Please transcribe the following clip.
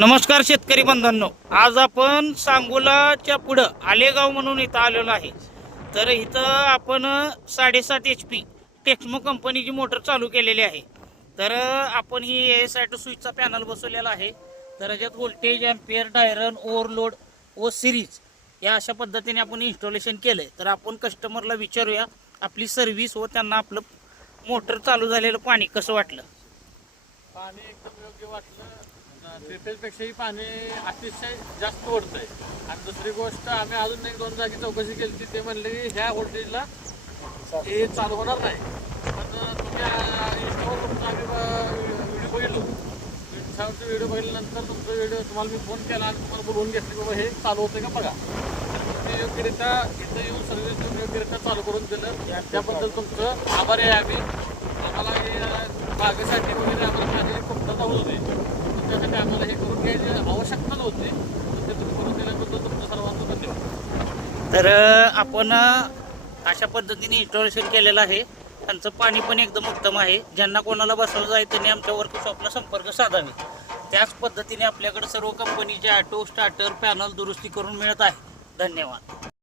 नमस्कार शेतकरी बंधूंनो, आज आपण सांगोलाच्या पुढं आलेगाव म्हणून इथं आलेलो आहे. तर इथं आपण 7.5 HP टेक्समो कंपनीची मोटर चालू केलेली आहे. तर आपण ही ASI2 स्विचचा पॅनल बसवलेला आहे. तर याच्यात व्होल्टेज, एम्पियर, डायरन, ओव्हरलोड व सिरीज या अशा पद्धतीने आपण इन्स्टॉलेशन केलं आहे. तर आपण कस्टमरला विचारूया आपली सर्व्हिस व त्यांना आपलं मोटर चालू झालेलं पाणी कसं वाटलं. पाणी एकदम योग्य वाटलं. ट्रिपेजपेक्षाही पाणी अतिशय जास्त ओढतंय. आणि दुसरी गोष्ट, आम्ही अजून एक दोन जागी चौकशी केली, ते म्हणले की ह्या व्होल्टेजला हे चालू होणार नाही. पण तुम्ही इंस्टावर तुमचा आम्ही व्हिडिओ बघितलो. इंस्टावरचे व्हिडिओ बघितल्यानंतर तुमचा व्हिडिओ तुम्हाला मी फोन केला आणि तुम्हाला बोलवून घेतले की बाबा हे चालू होतं का बघा. ते योग्यरित्या इथं येऊन सर्व्हिस देऊन योग्यरित्या चालू करून दिलं. त्याबद्दल तुमचं आभारी आहे आम्ही. आम्हाला मागेसाठी वगैरे आम्हाला माझी कमतरता होत होती. त्यासाठी आम्हाला हे करून घ्यायची आवश्यकताच होती. ते तुम्ही करून दिल्याबद्दल तुमचं सर्वांचं धन्यवाद. तर आपण अशा पद्धतीने इन्स्टॉलेशन केलेलं आहे. त्यांचं पाणी पण एकदम उत्तम आहे. ज्यांना कोणाला बसवलं जाईल त्यांनी आमच्या वर्कशॉपला संपर्क साधावे. त्याच पद्धतीने आपल्याकडे सर्व कंपनीचे ऑटो, स्टार्टर, पॅनल दुरुस्ती करून मिळत आहे. धन्यवाद.